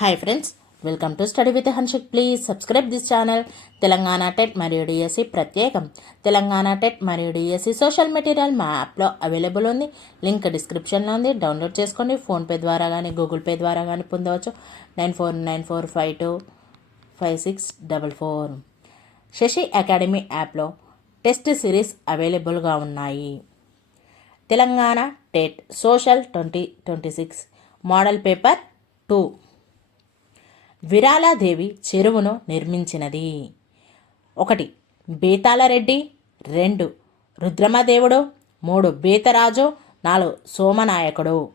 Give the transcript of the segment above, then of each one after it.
Hi friends welcome to study with Hanshik please subscribe this channel Telangana TET మరియు DSC ప్రత్యేకం. Telangana TET మరియు DSC social material మా యాప్లో available ఉంది. Link డిస్క్రిప్షన్లో ఉంది. డౌన్లోడ్ చేసుకోండి. ఫోన్పే ద్వారా కానీ గూగుల్ పే ద్వారా కానీ పొందవచ్చు. Nine four nine four five two five six double four. Sashi academy యాప్లో టెస్ట్ సిరీస్ అవైలబుల్గా ఉన్నాయి. Telangana TET social twenty twenty six model paper two విరాలాదేవి చెరువును నిర్మించినది. ఒకటి బేతాళరెడ్డి. రెండు రుద్రమదేవుడు. మూడు బేతరాజు. నాలుగు సోమనాయకుడు.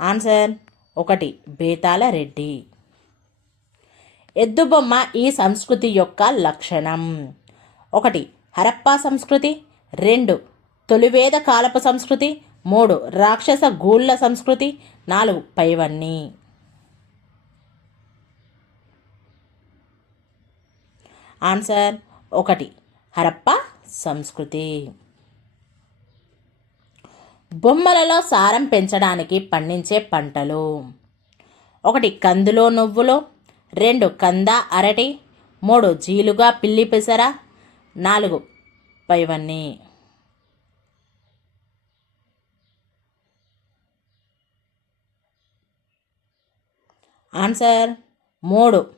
ఆన్సర్ ఒకటి బేతాల రెడ్డి ఎద్దుబొమ్మ ఈ సంస్కృతి యొక్క లక్షణం. ఒకటి హరప్పా సంస్కృతి. రెండు తొలివేద కాలపు సంస్కృతి. మూడు రాక్షస గూళ్ళ సంస్కృతి. నాలుగు పైవన్నీ. ఆన్సర్ ఒకటి హరప్ప సంస్కృతి. బొమ్మలలో సారం పెంచడానికి పండించే పంటలు. ఒకటి కందులో నువ్వులు. రెండు కంద అరటి. మూడు జీలుగా పిల్లి పెసర. నాలుగు ఇవన్నీ ఆన్సర్ మూడు.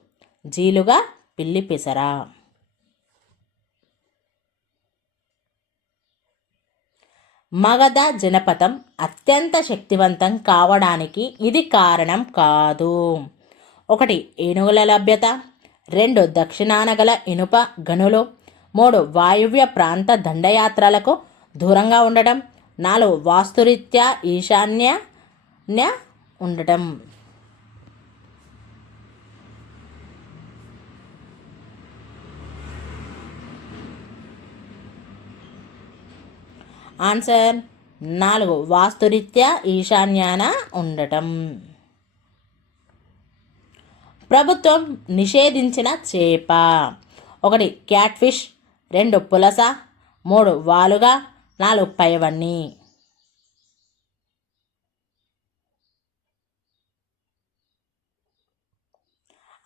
జీలుగా పిల్లి పిసరా. మగధ జనపథం అత్యంత శక్తివంతం కావడానికి ఇది కారణం కాదు. ఒకటి ఏనుగుల లభ్యత. రెండు దక్షిణాన గల ఇనుప గనులు. మూడు వాయువ్య ప్రాంత దండయాత్రలకు దూరంగా ఉండటం నాలుగు వాస్తురీత్యా ఈశాన్య ఉండటం. ఆన్సర్ నాలుగు వాస్తురీత్యా ఈశాన్యాన ఉండటం. ప్రభుత్వం నిషేధించిన చేప. ఒకటి క్యాట్ఫిష్ రెండు పులస మూడు వాలుగా నాలుగు పైవన్నీ.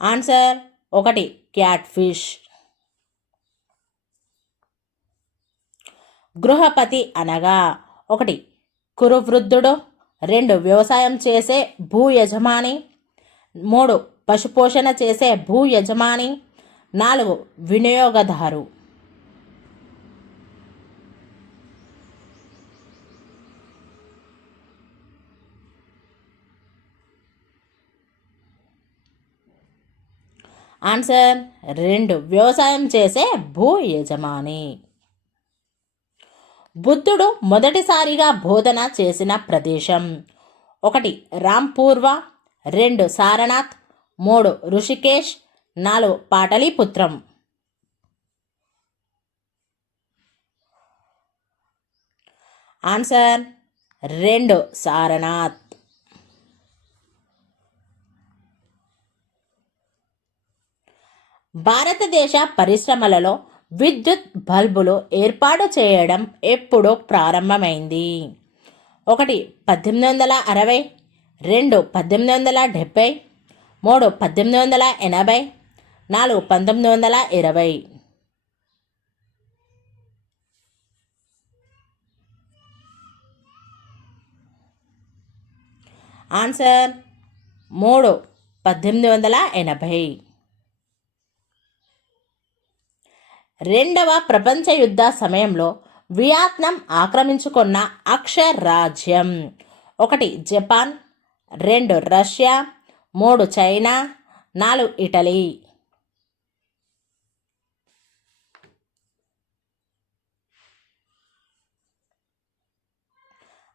ఆన్సర్ ఒకటి క్యాట్ ఫిష్ గృహపతి అనగా ఒకటి కురువృద్ధుడు రెండు వ్యవసాయం చేసే భూ యజమాని మూడు పశుపోషణ చేసే భూ యజమాని నాలుగు వినియోగదారు. ఆన్సర్ రెండు వ్యవసాయం చేసే భూ యజమాని. బుద్ధుడు మొదటిసారిగా బోధన చేసిన ప్రదేశం. ఒకటి రాంపూర్వ రెండు సారనాథ్ మూడు ఋషికేష్ నాలుగు పాటలీపుత్రం. ఆన్సర్ రెండు సారనాథ్. భారతదేశ పరిశ్రమలలో విద్యుత్ బల్బులు ఏర్పాటు చేయడం ఎప్పుడో ప్రారంభమైంది. ఒకటి పద్దెనిమిది వందల అరవై రెండు పద్దెనిమిది వందల డెబ్భై మూడు పద్దెనిమిది వందల ఎనభై నాలుగు పంతొమ్మిది వందల ఇరవై. ఆన్సర్ మూడు పద్దెనిమిది వందల ఎనభై. రెండవ ప్రపంచ యుద్ధ సమయంలో వియత్నాం ఆక్రమించుకున్న అక్షరాజ్యం. ఒకటి జపాన్. రెండు రష్యా. మూడు చైనా. నాలుగు ఇటలీ.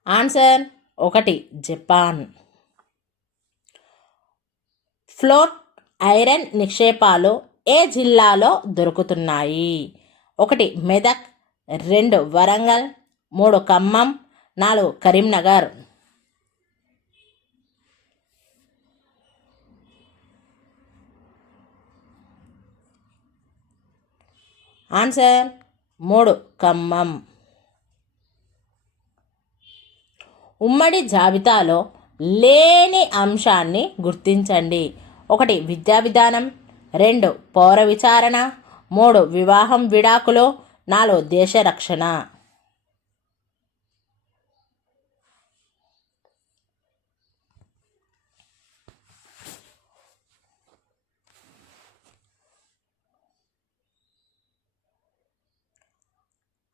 ఆన్సర్ ఒకటి జపాన్. ఫ్లోట్ ఐరన్ నిక్షేపాలు ఏ జిల్లాలో దొరుకుతున్నాయి? ఒకటి మెదక్ రెండు వరంగల్ మూడు ఖమ్మం నాలుగు కరీంనగర్. ఆన్సర్ మూడు ఖమ్మం. ఉమ్మడి జాబితాలో లేని అంశాన్ని గుర్తించండి. ఒకటి విద్యా విధానం. రెండు పౌర విచారణ. మూడు వివాహం విడాకులు. నాలుగు దేశ రక్షణ.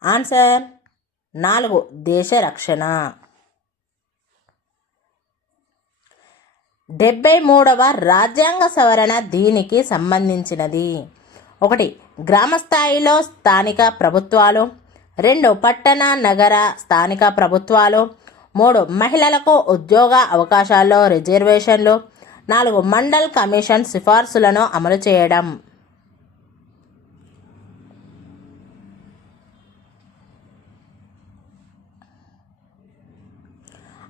ఆన్సర్ నాలుగు దేశ రక్షణ. డెబ్బై మూడవ రాజ్యాంగ సవరణ దీనికి సంబంధించినది. ఒకటి గ్రామ స్థాయిలో స్థానిక ప్రభుత్వాలు. రెండు పట్టణ నగర స్థానిక ప్రభుత్వాలు. మూడు మహిళలకు ఉద్యోగ అవకాశాల్లో రిజర్వేషన్లు. నాలుగు మండల్ కమిషన్ సిఫార్సులను అమలు చేయడం.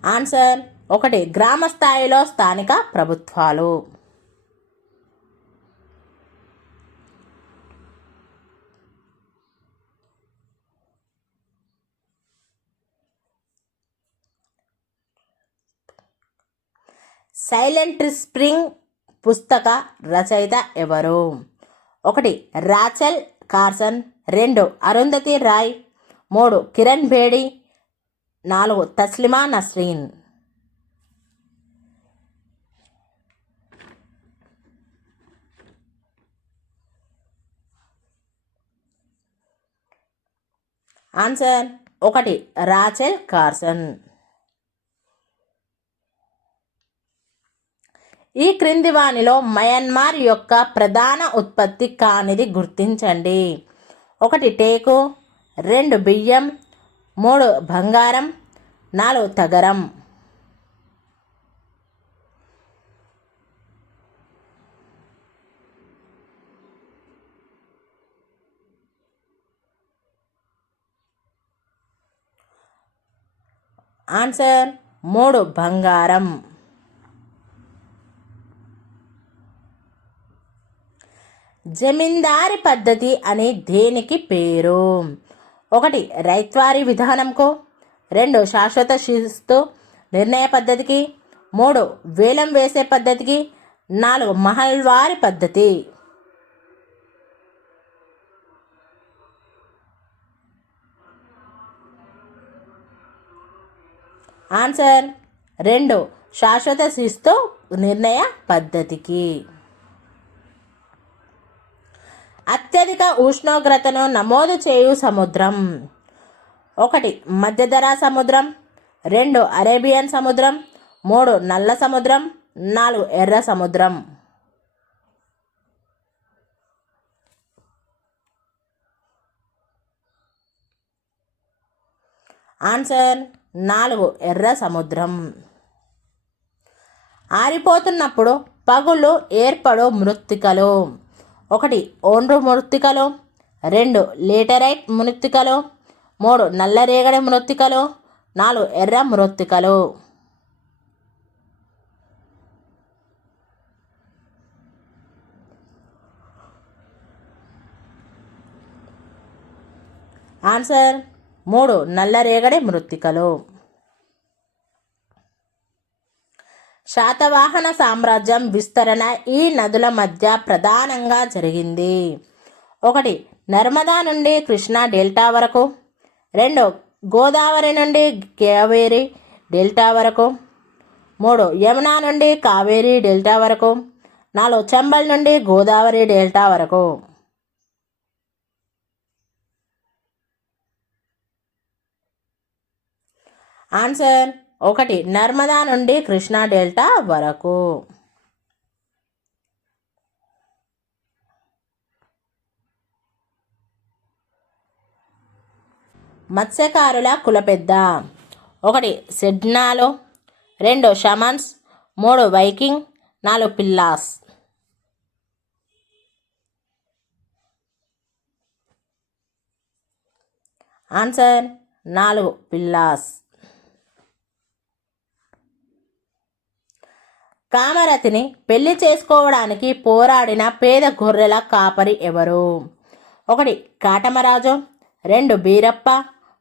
ఆన్సర్ ఒకటి గ్రామ స్థాయిలో స్థానిక ప్రభుత్వాలు. సైలెంట్ స్ప్రింగ్ పుస్తక రచయిత ఎవరు? ఒకటి రాచెల్ కార్సన్. రెండు అరుంధతి రాయ్. మూడు కిరణ్ బేడి. నాలుగు తస్లిమా నస్రీన్. ఆన్సర్ ఒకటి రాచెల్ కార్సన్. ఈ క్రింది వానిలో మయన్మార్ యొక్క ప్రధాన ఉత్పత్తి కానిది గుర్తించండి. ఒకటి టేకు. రెండు బియ్యం. మూడు బంగారం. నాలుగు తగరం. ఆన్సర్ మూడు బంగారం. జమీందారి పద్ధతి అని దేనికి పేరు? ఒకటి రైత్వారీ విధానంకు. రెండు శాశ్వత శిస్తు నిర్ణయ పద్ధతికి. మూడు వేలం వేసే పద్ధతికి. నాలుగు మహల్వారి పద్ధతి. ఆన్సర్ రెండు శాశ్వత శిస్తు నిర్ణయ పద్ధతికి. అత్యధిక ఉష్ణోగ్రతను నమోదు చేయు సముద్రం. ఒకటి మధ్యధరా సముద్రం. రెండు అరేబియన్ సముద్రం. మూడు నల్ల సముద్రం. నాలుగు ఎర్ర సముద్రం. ఆన్సర్ నాలుగు ఎర్ర సముద్రం. ఆరిపోతున్నప్పుడు పగులు ఏర్పడు మృత్తికలు. ఒకటి ఓండ్రు మృత్తికలు రెండు లేటరైట్ మృత్తికలు మూడు నల్లరేగడి మృత్తికలు నాలుగు ఎర్ర మృత్తికలు. ఆన్సర్ మూడు నల్లరేగడి మృత్తికలు. శాతవాహన సామ్రాజ్యం విస్తరణ ఈ నదుల మధ్య ప్రధానంగా జరిగింది. ఒకటి నర్మదా నుండి కృష్ణా డెల్టా వరకు. రెండు గోదావరి నుండి కావేరి డెల్టా వరకు. మూడు యమునా నుండి కావేరి డెల్టా వరకు. నాలుగు చంబల్ నుండి గోదావరి డెల్టా వరకు. ఆన్సర్ ఒకటి నర్మదా నుండి కృష్ణా డెల్టా వరకు. మత్స్యకారుల కులపెద్ద. ఒకటి సెడ్నాలో. రెండు షమన్స్. మూడు వైకింగ్. నాలుగు పిల్లాస్. ఆన్సర్ నాలుగు పిల్లాస్. కామరతిని పెళ్ళి చేసుకోవడానికి పోరాడిన పేద గొర్రెల కాపరి ఎవరు? ఒకటి కాటమరాజు రెండు బీరప్ప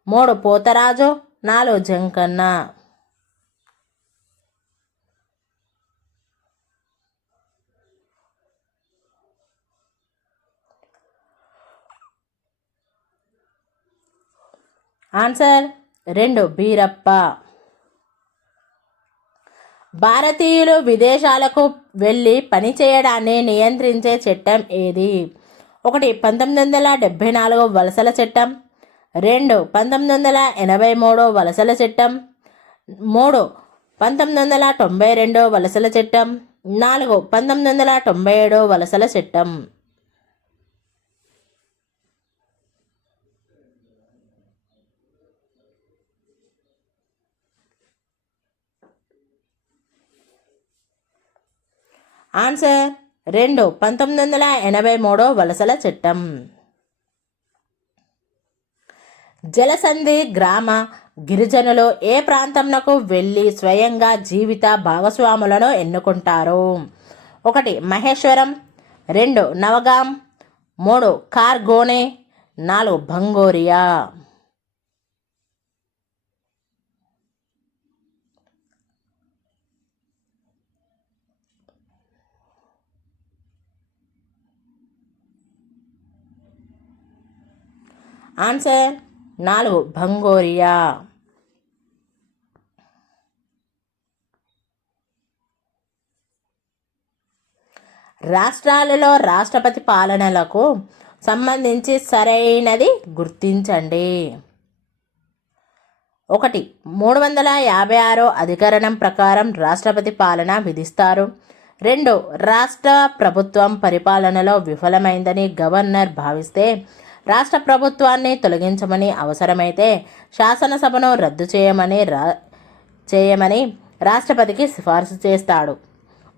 మూడు పోతరాజు నాలుగు జంకన్న. ఆన్సర్ రెండు బీరప్ప. భారతీయులు విదేశాలకు వెళ్ళి పనిచేయడాన్ని నియంత్రించే చట్టం ఏది? ఒకటి పంతొమ్మిది వందల డెబ్భై నాలుగు వలసల చట్టం. రెండు పంతొమ్మిది వందల ఎనభై మూడు వలసల చట్టం. మూడు పంతొమ్మిది వందల తొంభై రెండు వలసల చట్టం. నాలుగు పంతొమ్మిది వందల తొంభై ఏడు వలసల చట్టం. ఆన్సర్ రెండు పంతొమ్మిది వందల ఎనభై మూడో వలసల చట్టం. జలసంధి గ్రామ గిరిజనులు ఏ ప్రాంతంలో వెళ్ళి స్వయంగా జీవిత భాగస్వాములను ఎన్నుకుంటారు? ఒకటి మహేశ్వరం రెండు నవగాం మూడు కార్గోనే నాలుగు భంగోరియా. ఆన్సర్ నాలుగు భంగోరియా. రాష్ట్రాలలో రాష్ట్రపతి పాలనలకు సంబంధించి సరైనది గుర్తించండి. ఒకటి మూడు వందల యాభై ఆరో అధికరణం ప్రకారం రాష్ట్రపతి పాలన విధిస్తారు. రెండు రాష్ట్ర ప్రభుత్వం పరిపాలనలో విఫలమైందని గవర్నర్ భావిస్తే రాష్ట్ర ప్రభుత్వాన్ని తొలగించమని అవసరమైతే శాసనసభను రద్దు చేయమని రా చేయమని రాష్ట్రపతికి సిఫార్సు చేస్తాడు.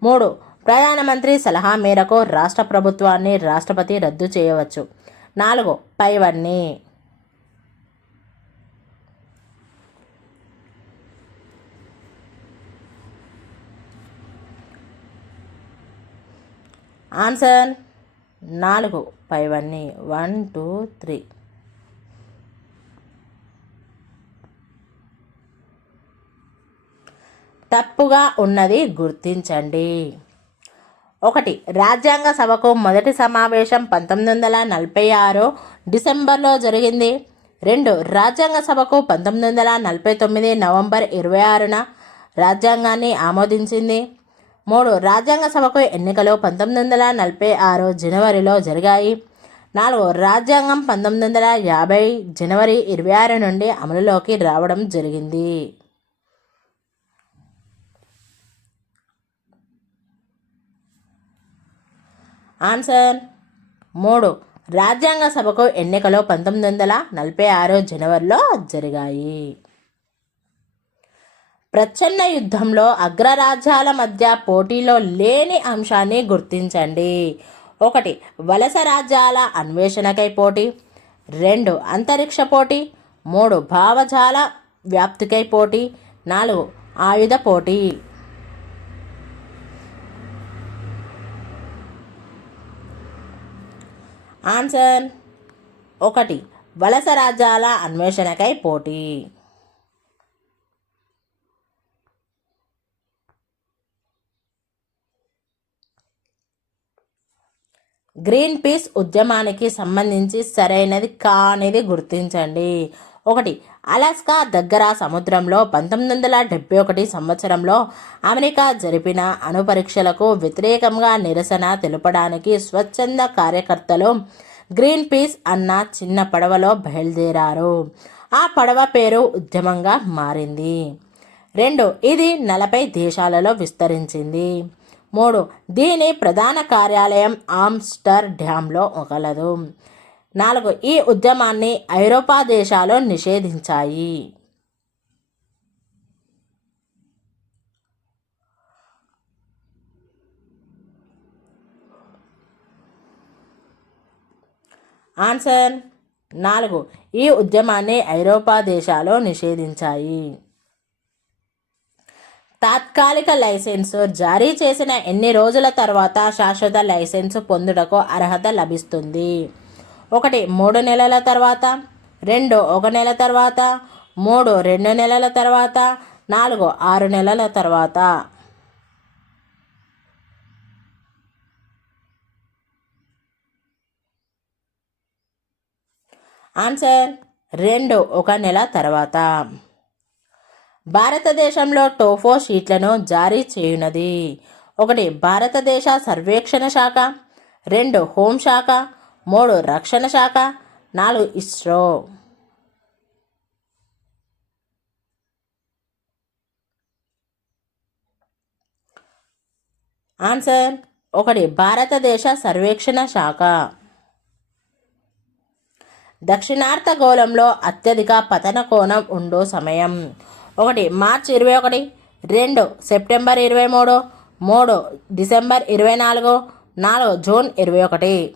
మూడు ప్రధానమంత్రి సలహా మేరకు రాష్ట్ర ప్రభుత్వాన్ని రాష్ట్రపతి రద్దు చేయవచ్చు. నాలుగు పైవన్నీ. ఆన్సర్ నాలుగు పైవన్నీ వన్ టూ త్రీ. తప్పుగా ఉన్నది గుర్తించండి. ఒకటి రాజ్యాంగ సభకు మొదటి సమావేశం పంతొమ్మిది వందల నలభై ఆరు డిసెంబర్లో జరిగింది. రెండు రాజ్యాంగ సభకు పంతొమ్మిది వందల నలభై తొమ్మిది నవంబర్ ఇరవై ఆరున రాజ్యాంగాన్ని ఆమోదించింది. మూడు రాజ్యాంగ సభకు ఎన్నికలు పంతొమ్మిది వందల నలభై ఆరు జనవరిలో జరిగాయి. నాలుగు రాజ్యాంగం పంతొమ్మిది వందల యాభై జనవరి ఇరవై ఆరు నుండి అమలులోకి రావడం జరిగింది. ఆన్సర్ మూడు రాజ్యాంగ సభకు ఎన్నికలు పంతొమ్మిది వందల నలభై ఆరు జనవరిలో జరిగాయి. ప్రచ్ఛన్న యుద్ధంలో అగ్రరాజ్యాల మధ్య పోటీలో లేని అంశాన్ని గుర్తించండి. ఒకటి వలస రాజ్యాల అన్వేషణకై పోటీ. రెండు అంతరిక్ష పోటీ. మూడు భావజాల వ్యాప్తికై పోటీ. నాలుగు ఆయుధ పోటీ. ఆన్సర్ ఒకటి వలస రాజ్యాల అన్వేషణకై పోటీ. గ్రీన్ పీస్ ఉద్యమానికి సంబంధించి సరైనది కానిది గుర్తించండి. ఒకటి అలాస్కా దగ్గర సముద్రంలో పంతొమ్మిది వందల డెబ్బై ఒకటి సంవత్సరంలో అమెరికా జరిపిన అణుపరీక్షలకు వ్యతిరేకంగా నిరసన తెలుపడానికి స్వచ్ఛంద కార్యకర్తలు గ్రీన్ పీస్ అన్న చిన్న పడవలో బయలుదేరారు. ఆ పడవ పేరు ఉద్యమంగా మారింది. రెండు ఇది నలభై దేశాలలో విస్తరించింది. మూడు దీని ప్రధాన కార్యాలయం ఆమ్స్టర్ డ్యామ్లో ఒకలదు. నాలుగు ఈ ఉద్యమాన్ని ఐరోపా దేశాలు నిషేధించాయి. ఆన్సర్ నాలుగు ఈ ఉద్యమాన్ని ఐరోపా దేశాలు నిషేధించాయి. తాత్కాలిక లైసెన్సు జారీ చేసిన ఎన్ని రోజుల తర్వాత శాశ్వత లైసెన్సు పొందుటకు అర్హత లభిస్తుంది? ఒకటి మూడు నెలల తర్వాత. రెండు ఒక నెల తర్వాత. మూడు రెండు నెలల తర్వాత. నాలుగు ఆరు నెలల తర్వాత. ఆన్సర్ రెండు ఒక నెల తర్వాత. భారతదేశంలో టోఫో షీట్లను జారీ చేయునది. ఒకటి భారతదేశ సర్వేక్షణ శాఖ. రెండు హోంశాఖ మూడు రక్షణ శాఖ. నాలుగు ఇస్రో. ఆన్సర్ ఒకటి భారతదేశ సర్వేక్షణ శాఖ. దక్షిణార్ధగోళంలో అత్యధిక పతన కోణం ఉండు సమయం. ఒకటి మార్చ్ ఇరవై ఒకటి రెండు సెప్టెంబర్ ఇరవై మూడు మూడు డిసెంబర్ ఇరవై నాలుగు నాలుగు జూన్ ఇరవై ఒకటి.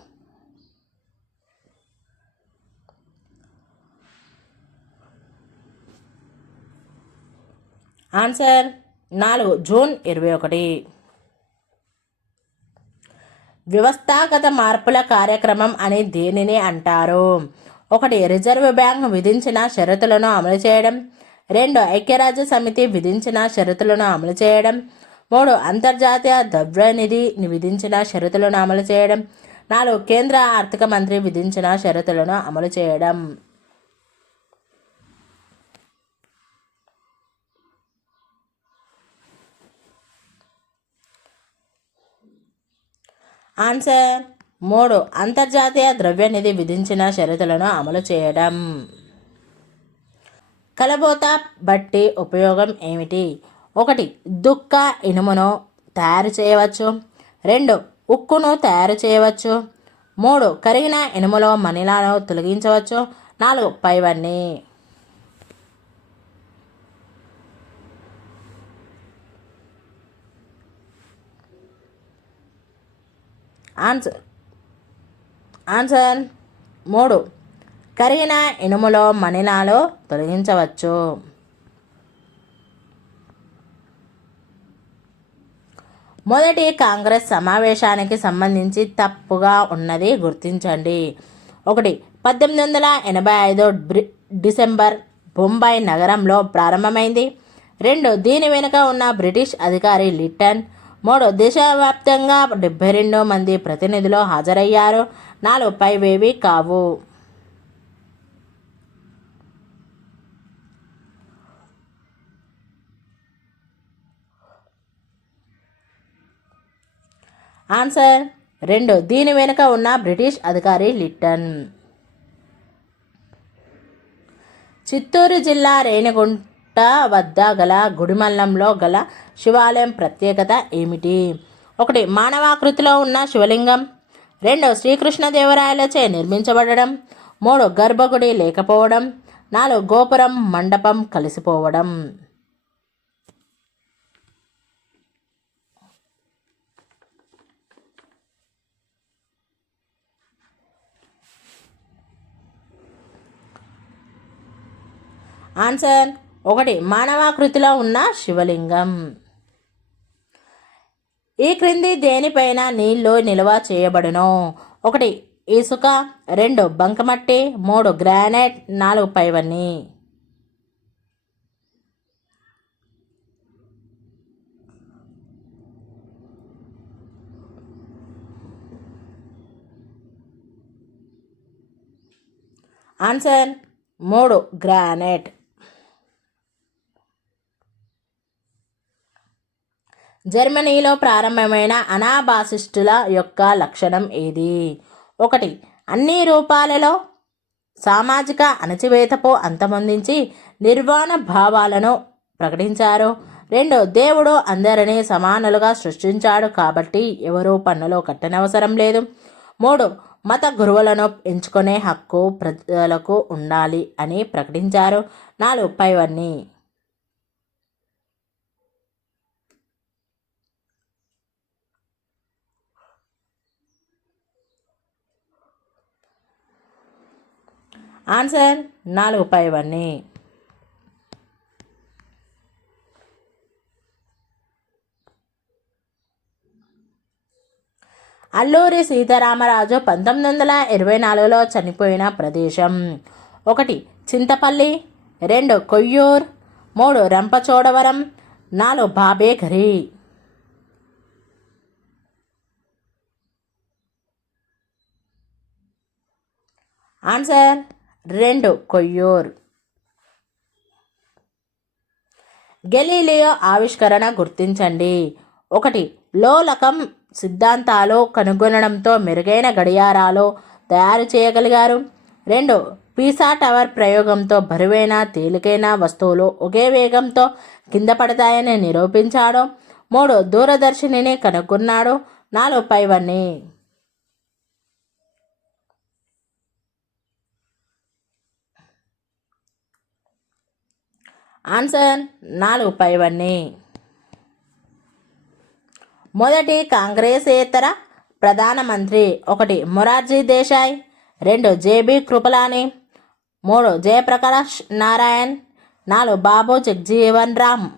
ఆన్సర్ నాలుగు జూన్ ఇరవై ఒకటి. వ్యవస్థాగత మార్పుల కార్యక్రమం అని దేనిని అంటారు. ఒకటి రిజర్వ్ బ్యాంక్ విధించిన షరతులను అమలు చేయడం. రెండు ఐక్యరాజ్య సమితి విధించిన షరతులను అమలు చేయడం. మూడు అంతర్జాతీయ ద్రవ్యనిధి విధించిన షరతులను అమలు చేయడం. నాలుగు కేంద్ర ఆర్థిక మంత్రి విధించిన షరతులను అమలు చేయడం. ఆన్సర్ మూడు అంతర్జాతీయ ద్రవ్యనిధి విధించిన షరతులను అమలు చేయడం. కలబోత బట్టి ఉపయోగం ఏమిటి? ఒకటి దుక్క ఇనుమును తయారు చేయవచ్చు. రెండు ఉక్కును తయారు చేయవచ్చు. మూడు కరిగిన ఇనుములో మణిలాను తొలగించవచ్చు. నాలుగు పైవన్నీ. ఆన్సర్. ఆన్సర్. మూడు కరిగిన ఇనుములో మణిలాలో తొలగించవచ్చు. మొదటి కాంగ్రెస్ సమావేశానికి సంబంధించి తప్పుగా ఉన్నది గుర్తించండి. ఒకటి పద్దెనిమిది వందల ఎనభై ఐదు డిసెంబర్ బొంబాయి నగరంలో ప్రారంభమైంది. రెండు దీని వెనుక ఉన్న బ్రిటిష్ అధికారి లిట్టన్. మూడు దేశవ్యాప్తంగా డెబ్బై రెండు మంది ప్రతినిధులు హాజరయ్యారు. నాలుగు పైవేవి కావు. ఆన్సర్ రెండు. దీని వెనుక ఉన్న బ్రిటిష్ అధికారి లిట్టన్. చిత్తూరు జిల్లా రేణిగుంట వద్ద గల గుడిమల్లంలో గల శివాలయం ప్రత్యేకత ఏమిటి? ఒకటి మానవాకృతిలో ఉన్న శివలింగం. రెండు శ్రీకృష్ణదేవరాయలచే నిర్మించబడడం. మూడు గర్భగుడి లేకపోవడం. నాలుగు గోపురం మండపం కలిసిపోవడం. ఆన్సర్ ఒకటి మానవాకృతిలో ఉన్న శివలింగం. ఈ క్రింది దేనిపైన నీళ్ళు నిల్వ చేయబడును? ఒకటి ఇసుక రెండు బంకమట్టి మూడు గ్రానైట్ నాలుగు పైవన్నీ. ఆన్సర్ మూడు గ్రానైట్. జర్మనీలో ప్రారంభమైన అనాభాసిస్టుల యొక్క లక్షణం ఏది? ఒకటి అన్ని రూపాలలో సామాజిక అణచివేతపు అంతమొందించి నిర్వాణ భావాలను ప్రకటించారు. రెండు దేవుడు అందరినీ సమానులుగా సృష్టించాడు కాబట్టి ఎవరూ పన్నులు కట్టనవసరం లేదు. మూడు మత గురువులను ఎంచుకునే హక్కు ప్రజలకు ఉండాలి అని ప్రకటించారు. నాలుగు పైవన్నీ ఆన్సర్ నాలుగు పైవన్నీ అల్లూరి సీతారామరాజు పంతొమ్మిది వందల ఇరవై నాలుగులో చనిపోయిన ప్రదేశం. ఒకటి చింతపల్లి. రెండు కొయ్యూర్. మూడు రంపచోడవరం. నాలుగు బాబేఘరి. ఆన్సర్ రెండు కొయ్యూర్. గెలీలియో ఆవిష్కరణ గుర్తించండి. ఒకటి లోలకం సిద్ధాంతాలు కనుగొనడంతో మెరుగైన గడియారాలు తయారు చేయగలిగారు. రెండు పీసా టవర్ ప్రయోగంతో బరువైన తేలికైన వస్తువులు ఒకే వేగంతో కింద పడతాయని నిరూపించాడు. మూడు దూరదర్శినిని కనుగొన్నాడు నాలుగు పైవన్నీ. ఆన్సర్ నాలుగు పైవన్నీ మొదటి కాంగ్రెసేతర ప్రధానమంత్రి ఒకటి మొరార్జీ దేశాయ్ రెండు జేబీ కృపలాని మూడు జయప్రకాష్ నారాయణ్ నాలుగు బాబు జగ్జీవన్ రామ్.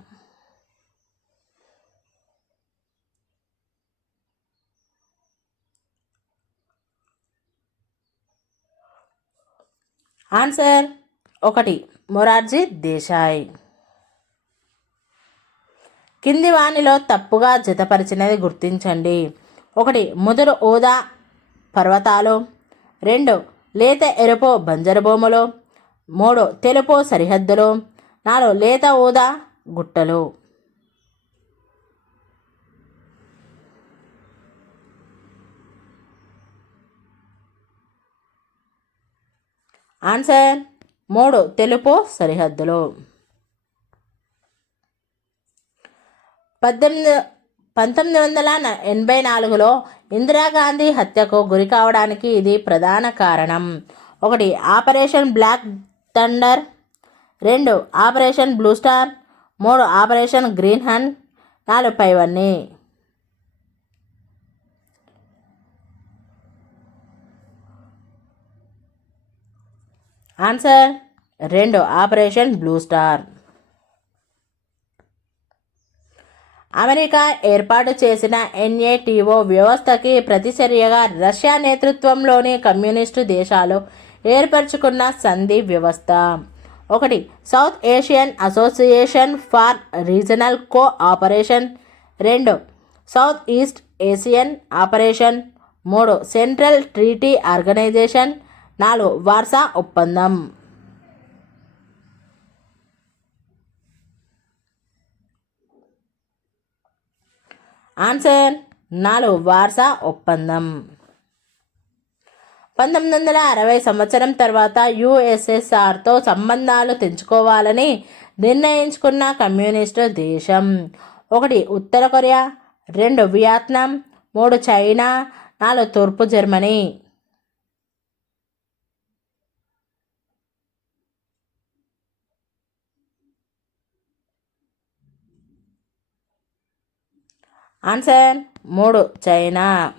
ఆన్సర్ ఒకటి. మొరార్జీ దేశాయ్. కింది వాణిలో తప్పుగా జతపరిచినది గుర్తించండి. ఒకటి ముదురు ఊదా పర్వతాలు. రెండు లేత ఎరుపు బంజరు భూములు మూడు తెలుపు సరిహద్దులు. నాలుగు లేత ఊదా గుట్టలు. ఆన్సర్ మూడు తెలుపు సరిహద్దులు. పద్దెనిమిది పంతొమ్మిది వందల ఎనభై నాలుగులో ఇందిరాగాంధీ హత్యకు గురి కావడానికి ఇది ప్రధాన కారణం. ఒకటి ఆపరేషన్ బ్లాక్ థండర్. రెండు ఆపరేషన్ బ్లూ స్టార్. మూడు ఆపరేషన్ గ్రీన్ హన్. నాలుగు పైవన్నీ. ఆన్సర్ రెండు ఆపరేషన్ బ్లూ స్టార్. అమెరికా ఏర్పాటు చేసిన ఎన్ఏటిఓ వ్యవస్థకి ప్రతిచర్యగా రష్యా నేతృత్వంలోని కమ్యూనిస్టు దేశాలు ఏర్పరచుకున్న సంధి వ్యవస్థ. ఒకటి south Asian association for regional cooperation. రెండు సౌత్ ఈస్ట్ ఏషియన్ ఆపరేషన్. మూడు సెంట్రల్ ట్రీటీ ఆర్గనైజేషన్. నాలుగు వార్సా ఒప్పందం. ఆన్సర్ నాలుగు వార్సా ఒప్పందం. పంతొమ్మిది వందల అరవై సంవత్సరం తర్వాత యుఎస్ఎస్ఆర్తో సంబంధాలు తెంచుకోవాలని నిర్ణయించుకున్న కమ్యూనిస్టు దేశం. ఒకటి ఉత్తర కొరియా రెండు వియత్నాం మూడు చైనా నాలుగు తూర్పు జర్మనీ. ఆన్సర్ మూడు. చైనా.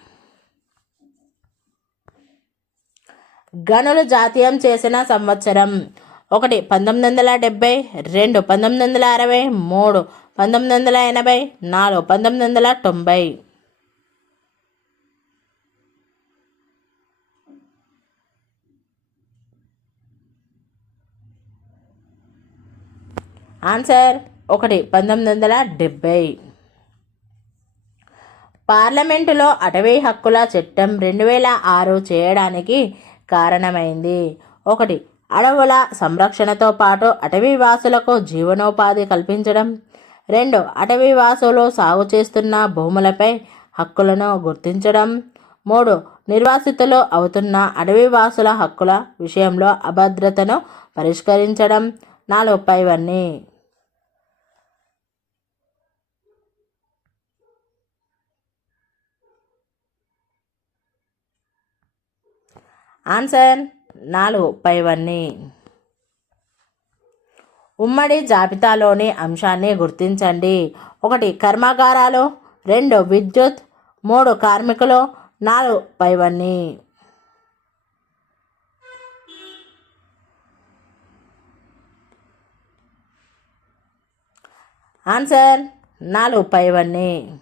గనులు జాతీయం చేసిన సంవత్సరం. ఒకటి పంతొమ్మిది వందల డెబ్బై. రెండు పంతొమ్మిది వందల అరవై. మూడు పంతొమ్మిది వందల ఎనభై. నాలుగు పంతొమ్మిది వందల తొంభై. ఆన్సర్ ఒకటి పంతొమ్మిది వందల డెబ్బై. పార్లమెంటులో అటవీ హక్కుల చట్టం రెండు వేల ఆరు చేయడానికి కారణమైంది. ఒకటి అడవుల సంరక్షణతో పాటు అటవీ వాసులకు జీవనోపాధి కల్పించడం. రెండు అటవీ వాసులు సాగు చేస్తున్న భూములపై హక్కులను గుర్తించడం. మూడు నిర్వాసితులు అవుతున్న అడవి వాసుల హక్కుల విషయంలో అభద్రతను పరిష్కరించడం. నాలుగు పైవన్నీ. ఆన్సర్ నాలుగు పైవన్నీ. ఉమ్మడి జాబితాలోని అంశాన్ని గుర్తించండి. ఒకటి కర్మాగారాలు. రెండు విద్యుత్. మూడు కార్మికులు. నాలుగు పైవన్నీ. ఆన్సర్ నాలుగు పైవన్నీ.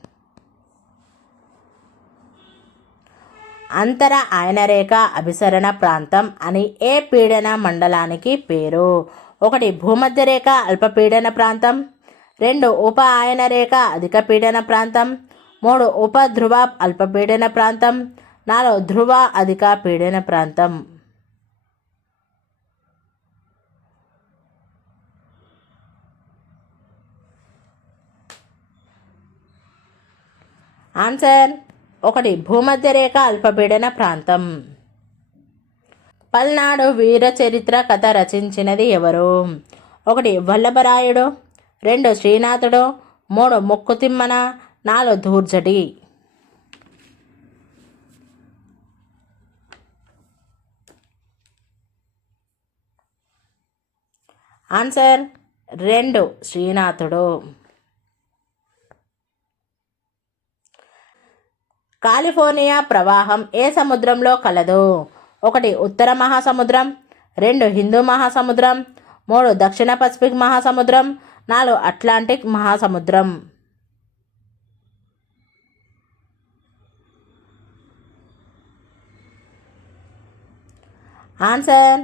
అంతర ఆయనరేఖ అభిసరణ ప్రాంతం అని ఏ పీడన మండలానికి పేరు? ఒకటి భూమధ్య రేఖ అల్పపీడన ప్రాంతం. రెండు ఉప ఆయనరేఖ అధిక పీడన ప్రాంతం. మూడు ఉప ధ్రువ అల్పపీడన ప్రాంతం. నాలుగు ధ్రువ అధిక పీడన ప్రాంతం. ఆన్సర్ ఒకటి భూమధ్యరేఖ అల్పపీడన ప్రాంతం. పల్నాడు వీర చరిత్ర కథ రచించినది ఎవరు? ఒకటి వల్లభరాయుడు రెండు శ్రీనాథుడు మూడు మొక్కుతిమ్మన నాలుగు ధూర్జటి ఆన్సర్ రెండు శ్రీనాథుడు. కాలిఫోర్నియా ప్రవాహం ఏ సముద్రంలో కలదు? ఒకటి ఉత్తర మహాసముద్రం. రెండు హిందూ మహాసముద్రం. మూడు దక్షిణ పసిఫిక్ మహాసముద్రం. నాలుగు అట్లాంటిక్ మహాసముద్రం. ఆన్సర్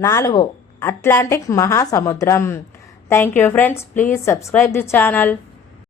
నాలుగు అట్లాంటిక్ మహాసముద్రం. Thank you friends. Please subscribe the channel.